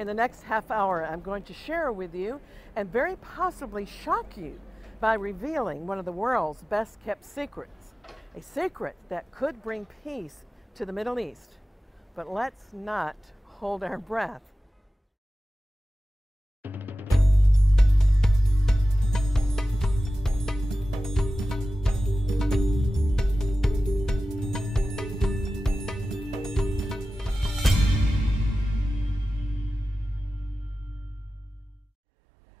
In the next half hour, I'm going to share with you and very possibly shock you by revealing one of the world's best kept secrets, a secret that could bring peace to the Middle East. But let's not hold our breath.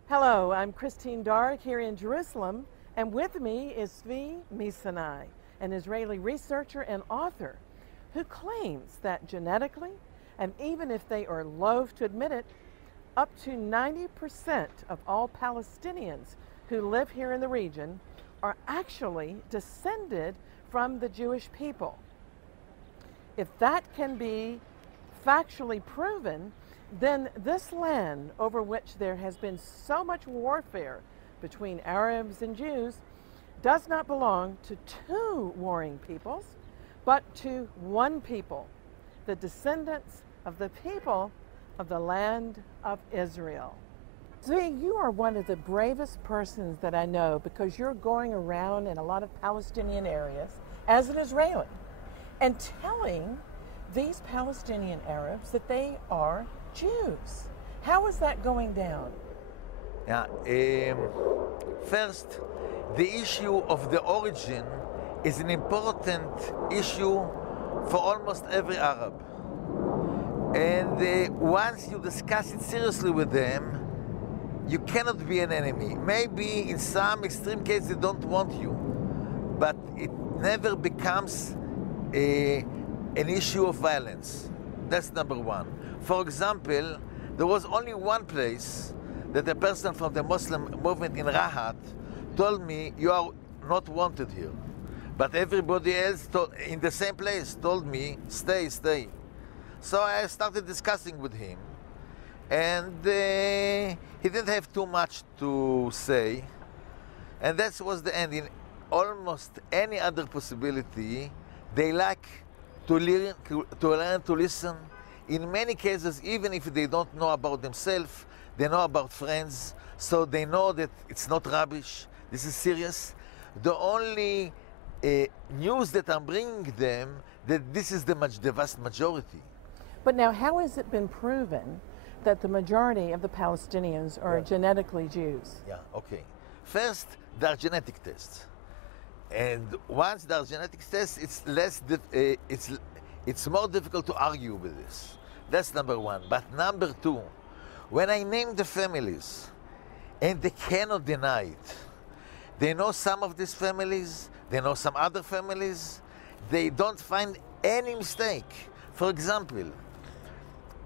Hello, I'm Christine Darg here in Jerusalem, and with me is Tzvi Misinai, an Israeli researcher and author who claims that genetically, and even if they are loath to admit it, up to 90% of all Palestinians who live here in the region are actually descended from the Jewish people. If that can be factually proven, then this land, over which there has been so much warfare between Arabs and Jews, does not belong to two warring peoples, but to one people, the descendants of the people of the land of Israel. Tzvi, you are one of the bravest persons that I know because you're going around in a lot of Palestinian areas as an Israeli and telling these Palestinian Arabs that they are Jews. How is that going down? Yeah, first, the issue of the origin is an important issue for almost every Arab. And once you discuss it seriously with them, you cannot be an enemy. Maybe in some extreme cases they don't want you, but it never becomes an issue of violence. That's number one. For example, there was only one place that a person from the Muslim movement in Rahat told me, you are not wanted here. But everybody else in the same place told me, stay, stay. So I started discussing with him, and he didn't have too much to say. And that was the end. In almost any other possibility, they like to learn to listen. In many cases, even if they don't know about themselves, they know about friends, so they know that it's not rubbish, this is serious. The only news that I'm bringing them, that this is the vast majority. But now, how has it been proven that the majority of the Palestinians are genetically Jews? Yeah, okay. First, there are genetic tests. And once there are genetic tests, it's more difficult to argue with this. That's number one. But number two, when I name the families, and they cannot deny it, they know some of these families, they know some other families, they don't find any mistake. For example,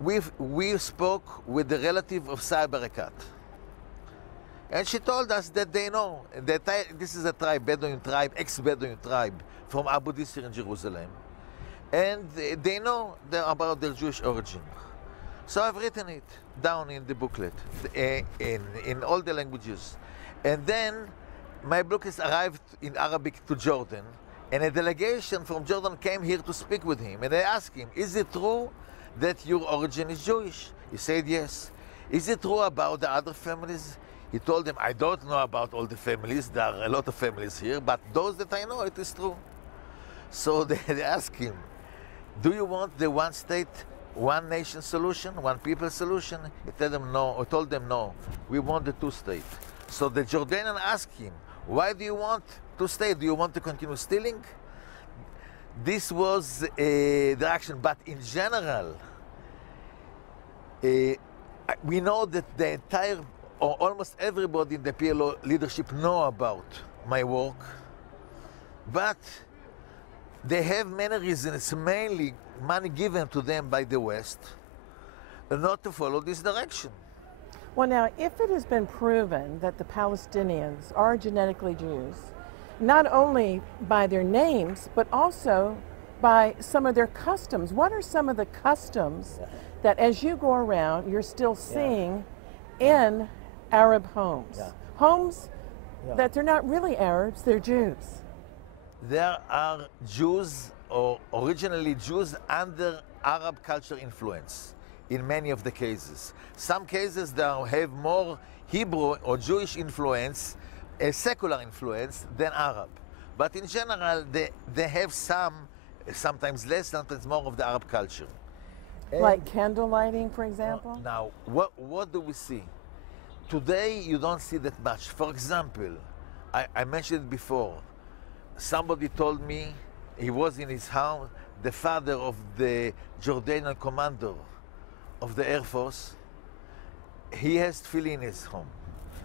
we spoke with the relative of Saeb Barakat, and she told us that they know that this is a tribe, Bedouin tribe, ex-Bedouin tribe from Abu Disr in Jerusalem. And they know about their Jewish origin. So I've written it down in the booklet, in all the languages. And then my book has arrived in Arabic to Jordan, and a delegation from Jordan came here to speak with him. And I asked him, is it true that your origin is Jewish? He said yes. Is it true about the other families? He told them, I don't know about all the families. There are a lot of families here, but those that I know, it is true. So they asked him, do you want the one state, one nation solution, one people solution? He told them no, or told them no. We want the two state. So the Jordanian asked him, why do you want to stay? Do you want to continue stealing? This was the action, but in general, we know that the entire, or almost everybody in the PLO leadership know about my work, but they have many reasons. It's mainly money given to them by the West not to follow this direction. Well, now, if it has been proven that the Palestinians are genetically Jews, not only by their names, but also by some of their customs, what are some of the customs that as you go around, you're still seeing in Arab homes? Homes that they're not really Arabs, they're Jews. There are Jews, or originally Jews, under Arab culture influence. in many of the cases. Some cases they have more Hebrew or Jewish influence, a secular influence, than Arab. But in general, they have sometimes less, sometimes more of the Arab culture. Like candle lighting, for example? Now, what do we see? Today, you don't see that much. For example, I mentioned it before. Somebody told me he was in his house, the father of the Jordanian commander of the Air Force. He has tefillin in his home.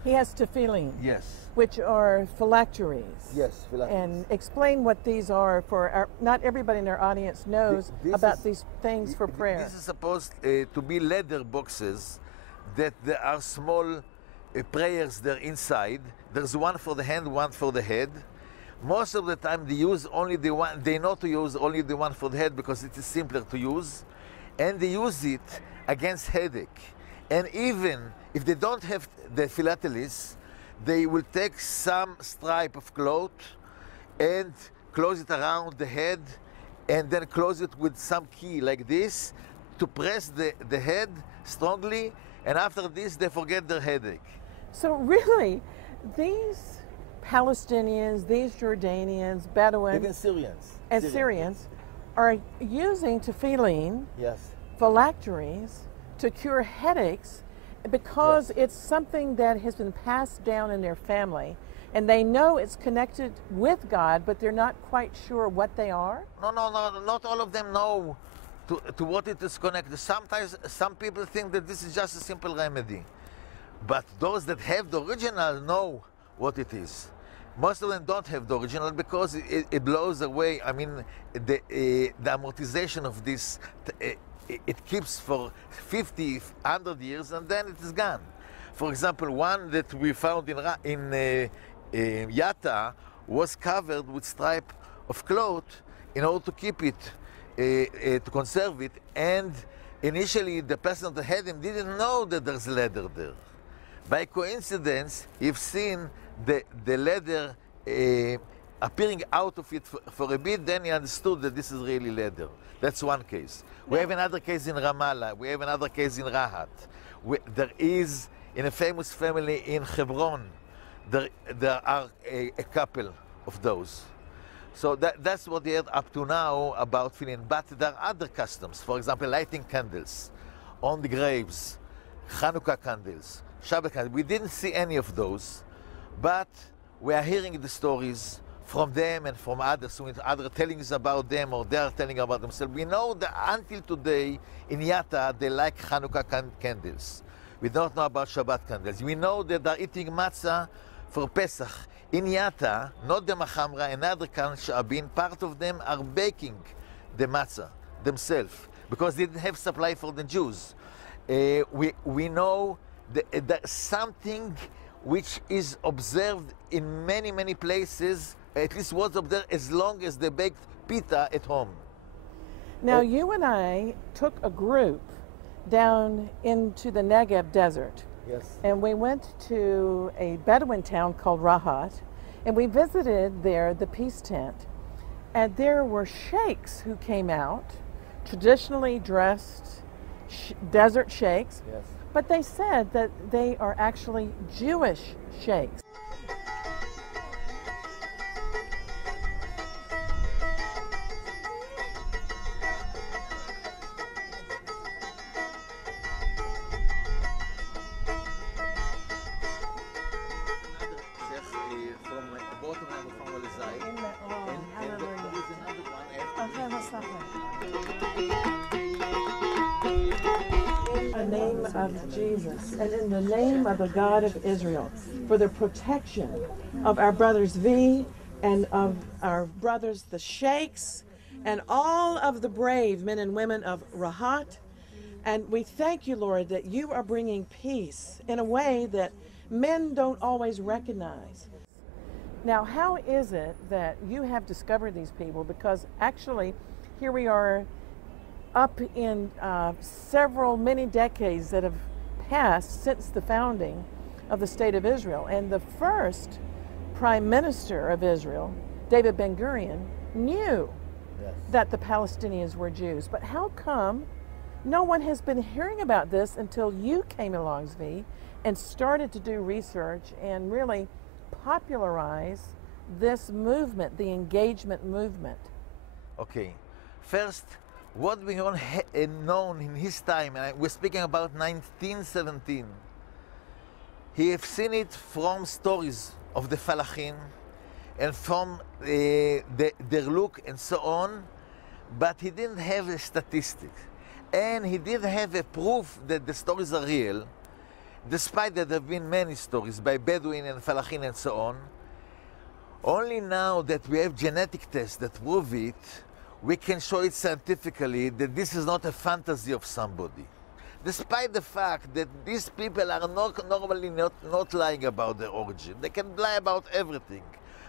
He has tefillin. Yes. Which are phylacteries. Yes, phylacteries. And explain what these are for not everybody in our audience knows about these things for prayer. This is supposed to be leather boxes that there are small prayers there inside. There's one for the hand, one for the head. Most of the time they use only the one, they know to use only the one for the head because it is simpler to use. And they use it against headache. And even if they don't have the phylacteries, they will take some stripe of cloth and close it around the head and then close it with some key like this to press the head strongly, and after this they forget their headache. So really, these Palestinians, these Jordanians, Bedouins, even Syrians, and Syrians are using tefillin, yes, phylacteries, to cure headaches because it's something that has been passed down in their family, and they know it's connected with God, but they're not quite sure what they are? No, not all of them know to what it is connected. Sometimes some people think that this is just a simple remedy, but those that have the original know what it is. Most of them don't have the original because it blows away. I mean, the amortization of this, it keeps for 50, 100 years, and then it is gone. For example, one that we found in Yatta was covered with stripe of cloth in order to keep it, to conserve it, and initially the person that had him didn't know that there's leather there. By coincidence, you've seen the leather appearing out of it for a bit, then he understood that this is really leather. That's one case. We have another case in Ramallah. We have another case in Rahat. There is, in a famous family in Hebron, there are a couple of those. So that's what they had up to now about tefillin. But there are other customs. For example, lighting candles on the graves, Hanukkah candles, Shabbat candles. We didn't see any of those, but we are hearing the stories from them and from others, who either telling us about them or they are telling about themselves. We know that until today in Yatta they like Hanukkah candles. We don't know about Shabbat candles. We know that they're eating matzah for Pesach. In Yatta, not the Machamra, another Sha'abin, part of them are baking the matzah themselves because they didn't have supply for the Jews. We know that something which is observed in many, many places, at least was observed as long as they baked pita at home. Now, you and I took a group down into the Negev desert. Yes. And we went to a Bedouin town called Rahat, and we visited there the peace tent. And there were sheikhs who came out, traditionally dressed desert sheikhs, Yes. but they said that they are actually Jewish sheikhs. In the name of Jesus and in the name of the God of Israel, for the protection of our brothers Tzvi and of our brothers the sheikhs and all of the brave men and women of Rahat. And we thank you, Lord, that you are bringing peace in a way that men don't always recognize. Now, how is it that you have discovered these people? Because actually, here we are up in many decades that have passed since the founding of the State of Israel. And the first Prime Minister of Israel, David Ben-Gurion, knew that the Palestinians were Jews. But how come no one has been hearing about this until you came along, Tzvi, and started to do research and really popularize this movement, the engagement movement. Okay, first, what we all known in his time, and we're speaking about 1917, he have seen it from stories of the Falachim and from their look and so on, but he didn't have a statistic. And he did have a proof that the stories are real, despite that there have been many stories by Bedouin and Falachim and so on. Only now that we have genetic tests that prove it, we can show it scientifically that this is not a fantasy of somebody. Despite the fact that these people are normally not lying about their origin. They can lie about everything,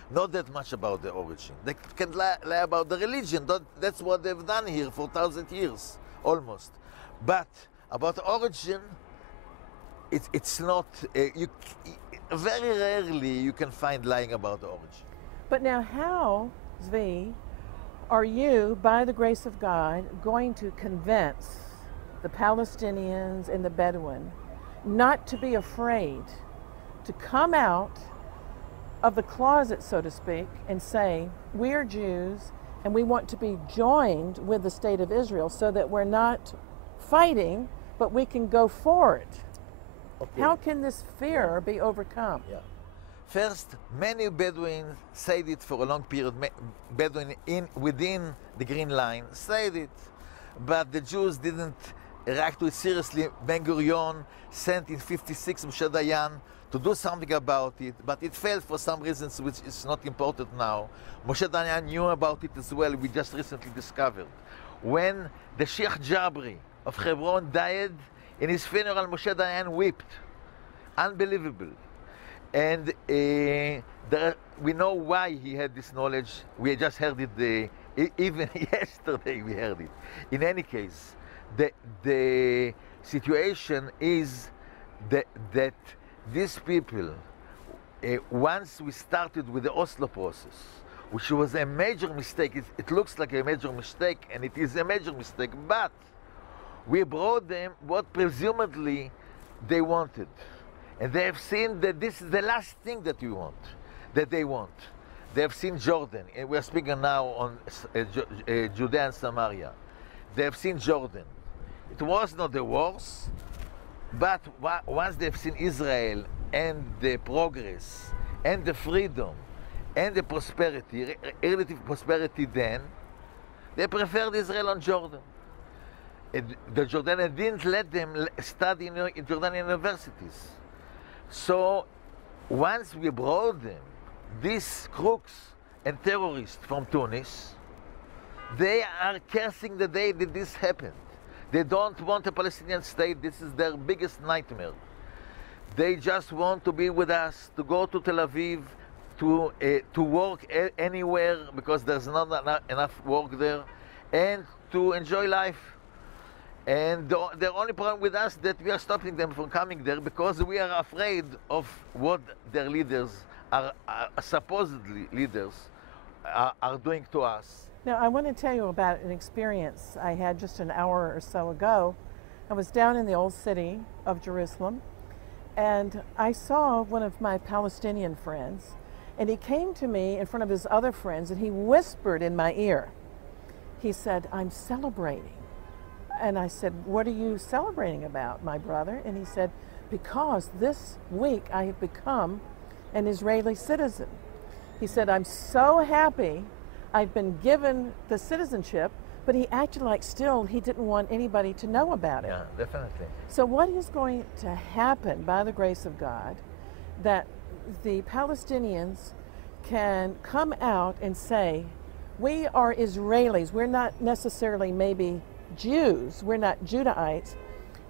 not that much about their origin. They can lie about the religion. That's what they've done here for 1,000 years, almost. But about origin, it's not, very rarely you can find lying about the origin. But now how, Tzvi, are you, by the grace of God, going to convince the Palestinians and the Bedouin not to be afraid to come out of the closet, so to speak, and say, we are Jews and we want to be joined with the state of Israel so that we're not fighting, but we can go for it? Okay. How can this fear be overcome? Yeah. First, many Bedouins said it for a long period. Bedouin within the Green Line said it, but the Jews didn't react to it seriously. Ben Gurion sent in '56 Moshe Dayan to do something about it, but it failed for some reasons which is not important now. Moshe Dayan knew about it as well. We just recently discovered. When the Sheikh Jabri of Hebron died, in his funeral, Moshe Dayan wept. Unbelievable. And we know why he had this knowledge. We just heard it even yesterday. We heard it. In any case, the situation is that these people, once we started with the Oslo process, which was a major mistake, it looks like a major mistake, and it is a major mistake, but we brought them what presumably they wanted. And they have seen that this is the last thing that they want. They have seen Jordan, and we are speaking now on Judea and Samaria. They have seen Jordan. It was not the worst, but once they've seen Israel and the progress and the freedom and the prosperity, relative prosperity then, they preferred Israel on Jordan. The Jordanians didn't let them study in Jordanian universities. So once we brought them, these crooks and terrorists from Tunis, they are cursing the day that this happened. They don't want a Palestinian state. This is their biggest nightmare. They just want to be with us, to go to Tel Aviv, to work anywhere because there's not enough work there, and to enjoy life. And the only problem with us that we are stopping them from coming there because we are afraid of what their leaders are supposedly leaders are doing to us. Now, I want to tell you about an experience I had just an hour or so ago. I was down in the old city of Jerusalem, and I saw one of my Palestinian friends, and he came to me in front of his other friends, and he whispered in my ear. He said, "I'm celebrating." And I said, "What are you celebrating about, my brother?" And he said, "Because this week I have become an Israeli citizen." He said, "I'm so happy I've been given the citizenship," but he acted like still he didn't want anybody to know about it. Yeah, definitely. So what is going to happen by the grace of God that the Palestinians can come out and say, we are Israelis, we're not necessarily maybe Jews, we're not Judahites,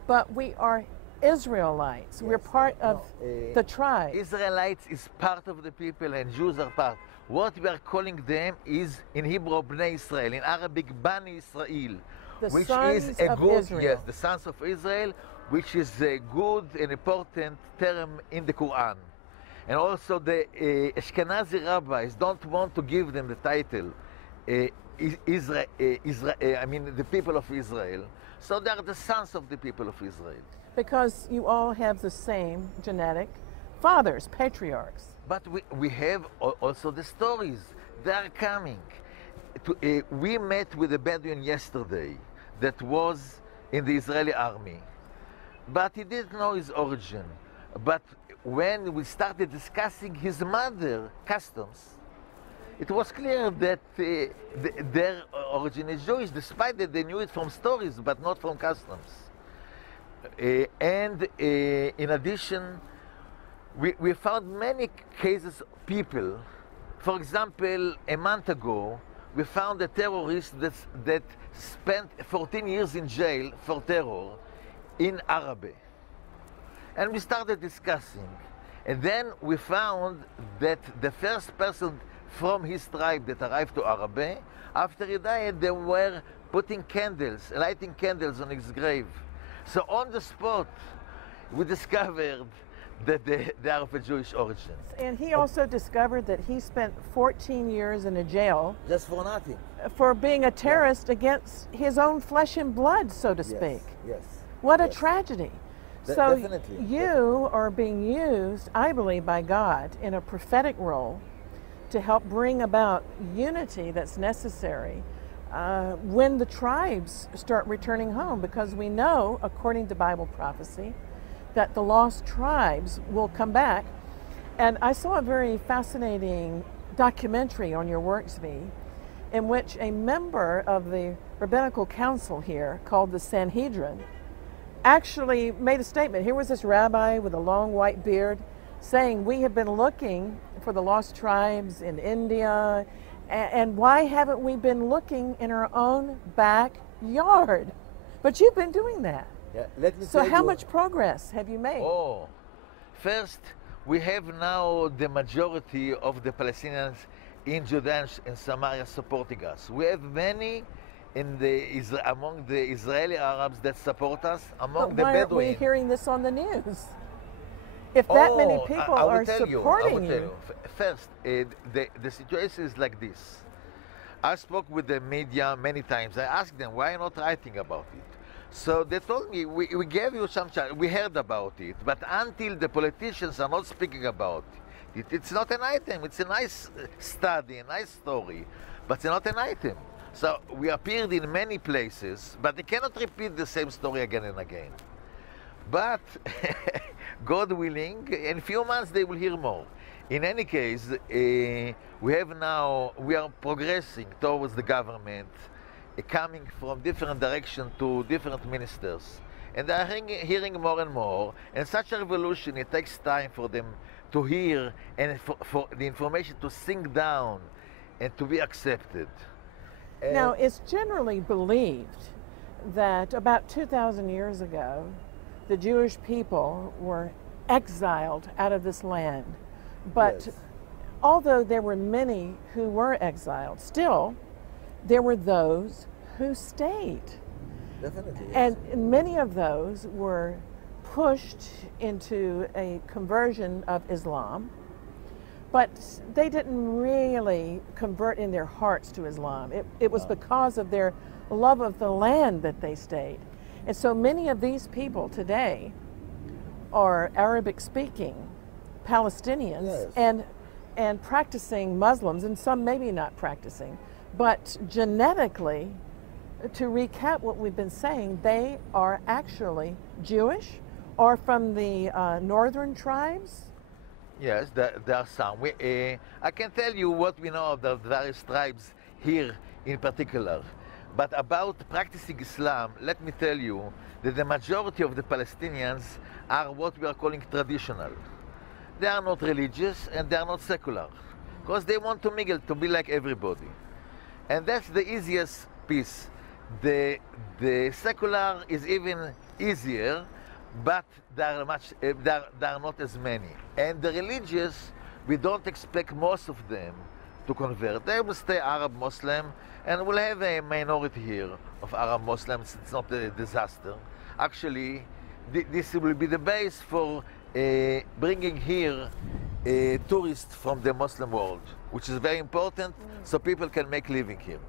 but we are Israelites. Yes. We're part of the tribe. Israelites is part of the people and Jews are part. What we are calling them is in Hebrew Bnei Israel, in Arabic Bani Israel, which is a good, Israel. Yes, the sons of Israel, which is a good and important term in the Quran. And also the Ashkenazi rabbis don't want to give them the title I mean, the people of Israel. So they are the sons of the people of Israel. Because you all have the same genetic fathers, patriarchs. But we have also the stories. They are coming. We met with a Bedouin yesterday that was in the Israeli army. But he didn't know his origin. But when we started discussing his mother customs, it was clear that their origin is Jewish, despite that they knew it from stories, but not from customs. In addition, we found many cases of people. For example, a month ago, we found a terrorist that spent 14 years in jail for terror in Arabe. And we started discussing. And then we found that the first person from his tribe that arrived to Arabe, after he died, they were putting candles, lighting candles on his grave. So on the spot, we discovered that they are of a Jewish origin. And he also discovered that he spent 14 years in a jail. Just for nothing. For being a terrorist against his own flesh and blood, so to speak. Yes. What a tragedy. So definitely. You are being used, I believe, by God in a prophetic role to help bring about unity that's necessary when the tribes start returning home, because we know, according to Bible prophecy, that the lost tribes will come back. And I saw a very fascinating documentary on your work, Tzvi, in which a member of the rabbinical council here, called the Sanhedrin, actually made a statement. Here was this rabbi with a long white beard saying, we have been looking for the lost tribes in India, and why haven't we been looking in our own backyard? But you've been doing that. Yeah, let me So tell how you, much progress have you made? Oh, first, we have now the majority of the Palestinians in Judea and Samaria supporting us. We have many among the Israeli Arabs that support us, among the Why aren't we Bedouin. hearing this on the news? If that many people I will are tell supporting you. First, the situation is like this. I spoke with the media many times. I asked them, why are you not writing about it? So they told me, we gave you some chance, we heard about it, but until the politicians are not speaking about it, it's not an item. It's a nice study, a nice story, but it's not an item. So we appeared in many places, but they cannot repeat the same story again and again. But God willing, in a few months they will hear more. In any case, we are progressing towards the government, coming from different directions to different ministers. And they are hearing more and more. And such a revolution, it takes time for them to hear and for the information to sink down and to be accepted. Now, it's generally believed that about 2,000 years ago, the Jewish people were exiled out of this land. But although there were many who were exiled, still there were those who stayed. Definitely. And many of those were pushed into a conversion of Islam, but they didn't really convert in their hearts to Islam. It was because of their love of the land that they stayed. And so many of these people today are Arabic-speaking Palestinians and practicing Muslims, and some maybe not practicing. But genetically, to recap what we've been saying, they are actually Jewish or from the northern tribes? Yes, there are some. I can tell you what we know of the various tribes here in particular. But about practicing Islam, let me tell you that the majority of the Palestinians are what we are calling traditional. They are not religious and they are not secular, because they want to mingle, to be like everybody. And that's the easiest piece. The secular is even easier, but there are not as many. And the religious, we don't expect most of them to convert. They will stay Arab Muslim, and we'll have a minority here of Arab Muslims. It's not a disaster. Actually, this will be the base for bringing here tourists from the Muslim world. which is very important, so people can make living here.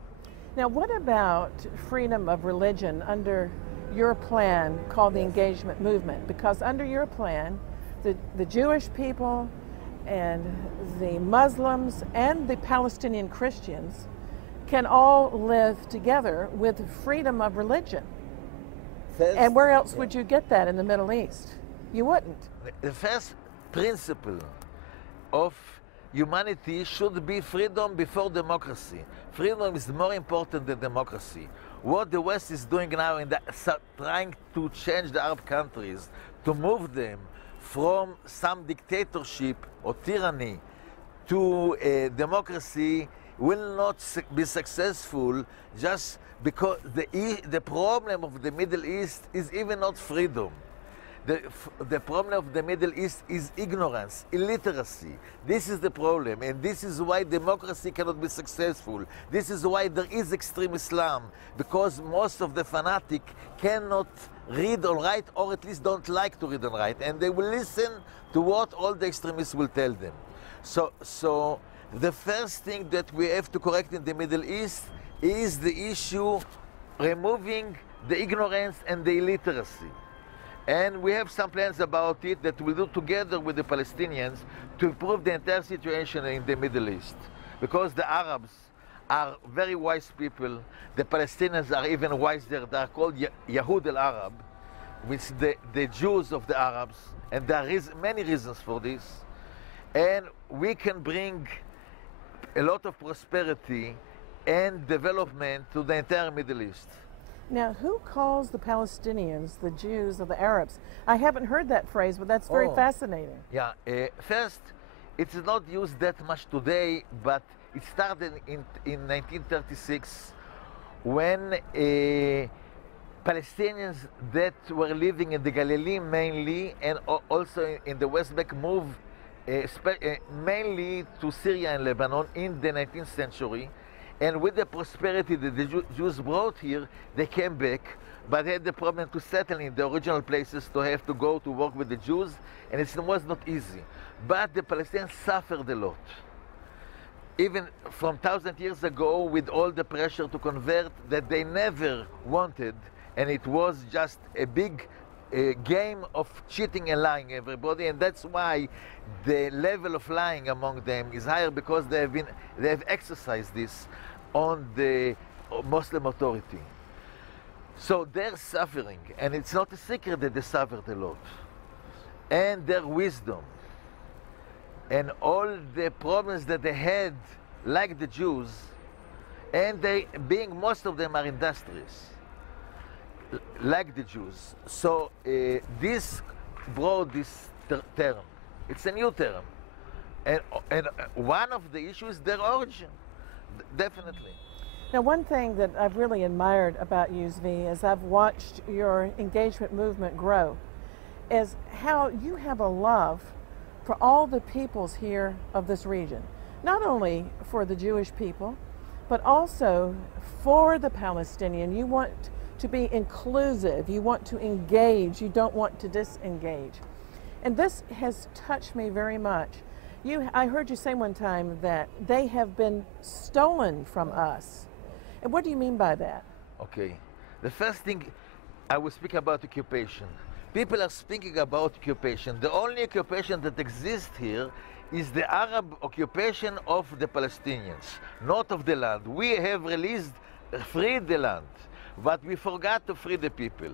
Now, what about freedom of religion under your plan called the engagement movement? Because under your plan, the Jewish people and the Muslims and the Palestinian Christians can all live together with freedom of religion. And where else would you get that in the Middle East? You wouldn't. The first principle of humanity should be freedom before democracy. Freedom is more important than democracy. What the West is doing now in trying to change the Arab countries, to move them from some dictatorship or tyranny to democracy, will not be successful, just because the problem of the Middle East is even not freedom. The problem of the Middle East is ignorance, illiteracy. This is the problem, and this is why democracy cannot be successful. This is why there is extreme Islam, because most of the fanatic cannot read or write, or at least don't like to read and write, and they will listen to what all the extremists will tell them. So the first thing that we have to correct in the Middle East is the issue removing the ignorance and the illiteracy. And we have some plans about it that we'll do together with the Palestinians to improve the entire situation in the Middle East. Because the Arabs are very wise people, the Palestinians are even wiser. They are called Yahud al-Arab, which the Jews of the Arabs, and there are many reasons for this. And we can bring a lot of prosperity and development to the entire Middle East. Now, who calls the Palestinians the Jews of the Arabs? I haven't heard that phrase, but that's very fascinating. Yeah, first, it's not used that much today, but it started in 1936 when Palestinians that were living in the Galilee mainly, and also in the West Bank, moved mainly to Syria and Lebanon in the 19th century. And with the prosperity that the Jews brought here, they came back, but they had the problem to settle in the original places, to have to go to work with the Jews, and it was not easy. But the Palestinians suffered a lot. Even from 1,000 years ago, with all the pressure to convert that they never wanted, and it was just a big game of cheating and lying everybody, and that's why the level of lying among them is higher, because they have exercised this on the Muslim authority. So they're suffering, and it's not a secret that they suffered a lot. And their wisdom and all the problems that they had, like the Jews, and most of them are industrious, like the Jews. So this brought this term. It's a new term. And one of the issues is their origin, definitely. Now, one thing that I've really admired about you, Tzvi, as I've watched your engagement movement grow, is how you have a love for all the peoples here of this region. Not only for the Jewish people, but also for the Palestinian. You want to be inclusive, you want to engage, you don't want to disengage. And this has touched me very much. I heard you say one time that they have been stolen from us. And what do you mean by that? Okay. The first thing, I will speak about occupation. People are speaking about occupation. The only occupation that exists here is the Arab occupation of the Palestinians, not of the land. We have freed the land, but we forgot to free the people.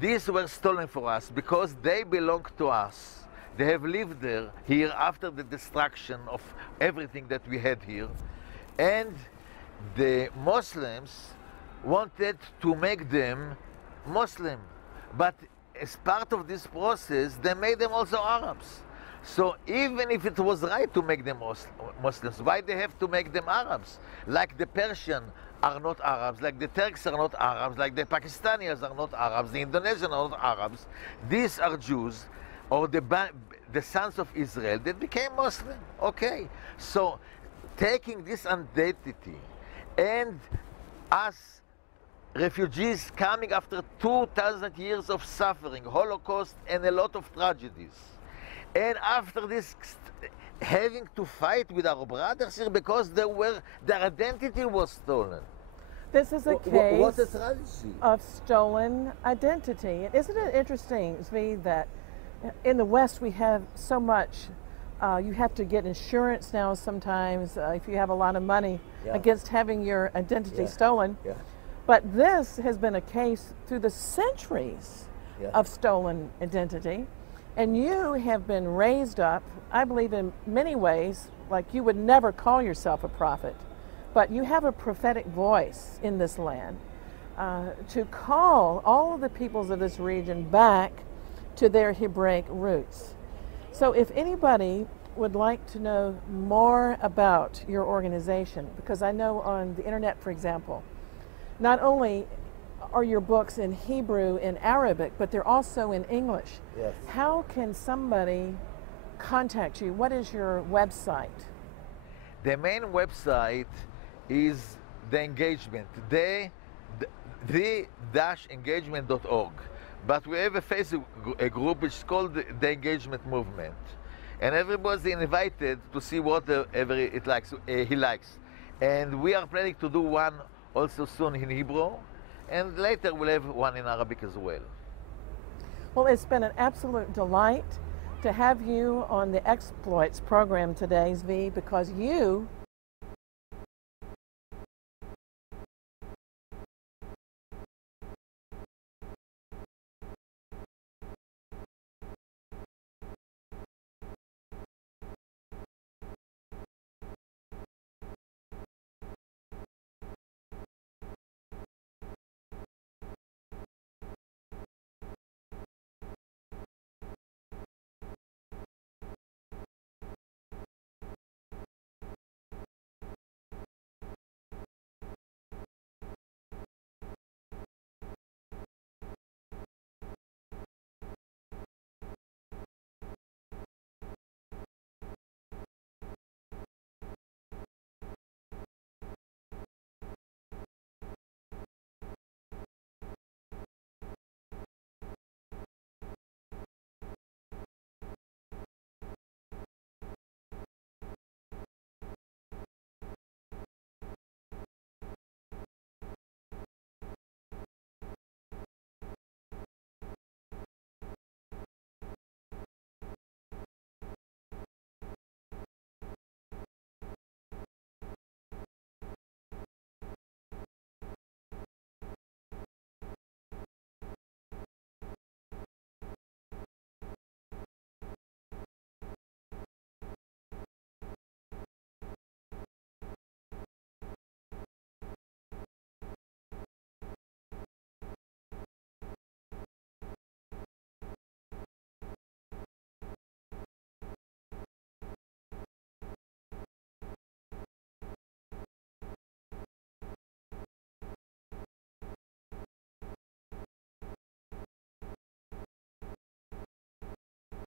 These were stolen for us because they belong to us. They have lived here after the destruction of everything that we had here. And the Muslims wanted to make them Muslim. But as part of this process, they made them also Arabs. So even if it was right to make them Muslims, why they have to make them Arabs? Like the Persian are not Arabs, like the Turks are not Arabs, like the Pakistanis are not Arabs, the Indonesians are not Arabs. These are Jews, or the sons of Israel that became Muslim. Okay, so taking this identity and us refugees coming after 2,000 years of suffering, Holocaust and a lot of tragedies, And after this, having to fight with our brothers here because their identity was stolen. This is a case What a tragedy. of stolen identity. Isn't it interesting, Tzvi, that in the West we have so much, you have to get insurance now sometimes if you have a lot of money against having your identity stolen. Yeah. But this has been a case through the centuries of stolen identity. And you have been raised up, I believe in many ways, like you would never call yourself a prophet, but you have a prophetic voice in this land to call all of the peoples of this region back to their Hebraic roots. So if anybody would like to know more about your organization, because I know on the internet, for example, not only are your books in Hebrew and Arabic, but they're also in English. Yes. How can somebody contact you? What is your website? The main website is the engagement, the-engagement.org. But we have a Facebook group which is called the Engagement Movement. And everybody's invited to see whatever he likes. And we are planning to do one also soon in Hebrew. And later we'll have one in Arabic as well. Well, it's been an absolute delight to have you on the Exploits program today, Tzvi, because you